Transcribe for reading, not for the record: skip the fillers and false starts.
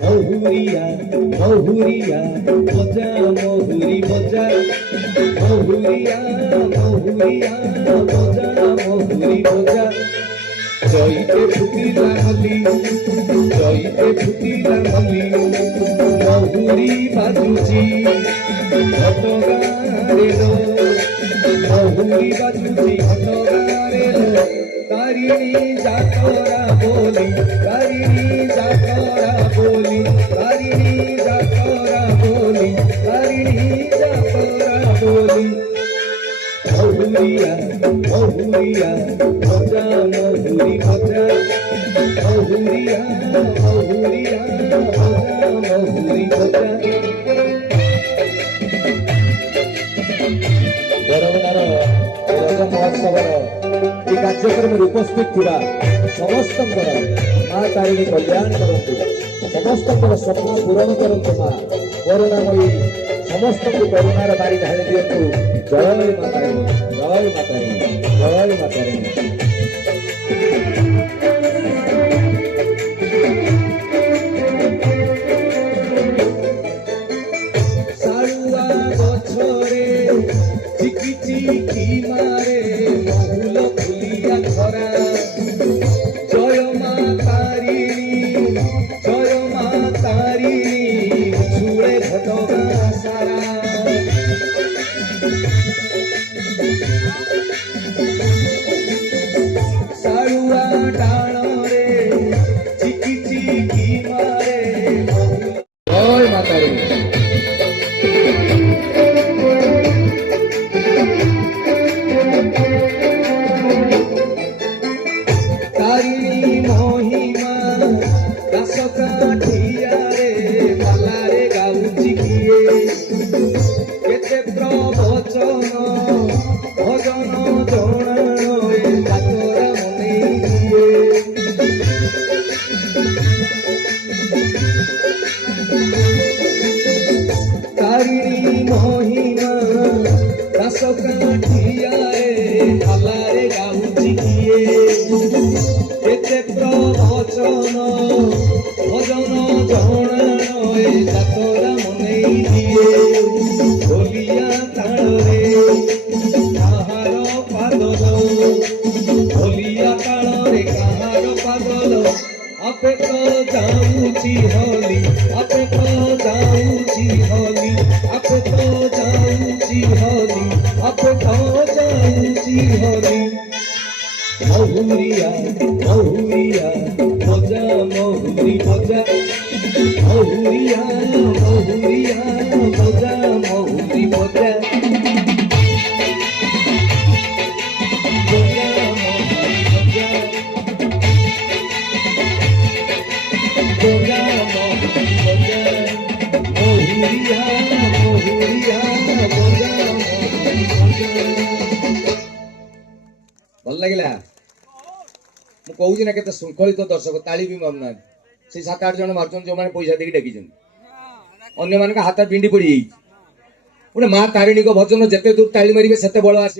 মহুরিয়া মহুরিয়া মজা মহুরি মজা মহুরিয়া মহুরিয়া মজা মহুরি মজা জয়তে ফুটিলা হলি জয়তে ফুটিলা হলি মহুরি বাজুচি ঘটগাঁরে লো মহুরি বাজুচি ঘটগাঁরে লো তারিণী যাতরা বলি তারিণী যাতরা বলি তারিণী যাতরা বলি তারিণী যাতরা বলি মহুরিয়া মহুরিয়া মজা মহুরি মজা মহুরিয়া মহুরিয়া মজা মহুরি মজা বরবনার রଜ ମହୋତ୍ସବର এই କାର୍ଯ୍ୟକ୍ରମରେ ଉପସ୍ଥିତ ଥିବା ସମସ୍ତଙ୍କର ମା ତାରିଣୀ କଲ୍ୟାଣ କରନ୍ତୁ, ସମସ୍ତଙ୍କର ସ୍ୱପ୍ନ ପୂରଣ କରନ୍ତୁ। ମା କରୁଣାମୟୀ ସମସ୍ତଙ୍କୁ କରୁଣାର ବାରି ଢାଳି ଦିଅନ୍ତୁ। ଜୟ ମା ତାରିଣୀ, ଜୟ ମା ତାରିଣୀ, ଜୟ ମା ତାରିଣୀ। ଶାଳୁଆ ଗଛରେ ଚିକି ଚିକି ମାରେ ମହୁଲ ଫୁଲିଆ ଖରା ଜୟ ମା ତାରିଣୀ ଜୟ ମା ତାରିଣୀ ଛୁଳେ ଘଟଗାଁ ସାରା ଶାଳୁଆ ଡାଳରେ ଚିକି ଚିକି ମାରେ ମହୁଲ ଜୟ ମା ତାରିଣୀ। तारिणी महिमा दास काठियारे मालारे गाउची किए केते प्रवचन भजन जणाए जातरा मनेई दिए तारिणी महिमा दास काठियारे मालारे गाउची किए केते प्रवचन भजन जणाए जातरा मनेई दिए भोलिया ताଳରେ काहार पादल भोलिया ताଳରେ काहार पादल आपे तो जाऊची हली आपे तो जाऊची हली आपे तो जाऊची हली आपे तो जाऊची हली महुरिया महुरिया मजा महुरी मजा महुरिया महुरिया मजा महुरी मजा मजा महुरी मजा मजा महुरी मजा महुरिया महुरिया मजा महुरी मजा। ଭଲ ଲାଗିଲା? ମୁଁ କହୁଛି ନା କେତେ ଶୃଙ୍ଖଳିତ ଦର୍ଶକ ତାଳି ବି ମାରୁନାହାନ୍ତି। ସେଇ 7-8 ଜଣ ମାରୁଛନ୍ତି ଯୋଉମାନେ ପଇସା ଦେଇକି ଡାକିଛନ୍ତି, ଅନ୍ୟମାନଙ୍କ ହାତ ବିଣ୍ଡି ପଡିଯାଇଛି। ଗୋଟେ ମା ତାରିଣୀଙ୍କ ଭଜନ ଯେତେ ଦୂର ତାଳି ମାରିବେ ସେତେ ବଳ ଆସିବ।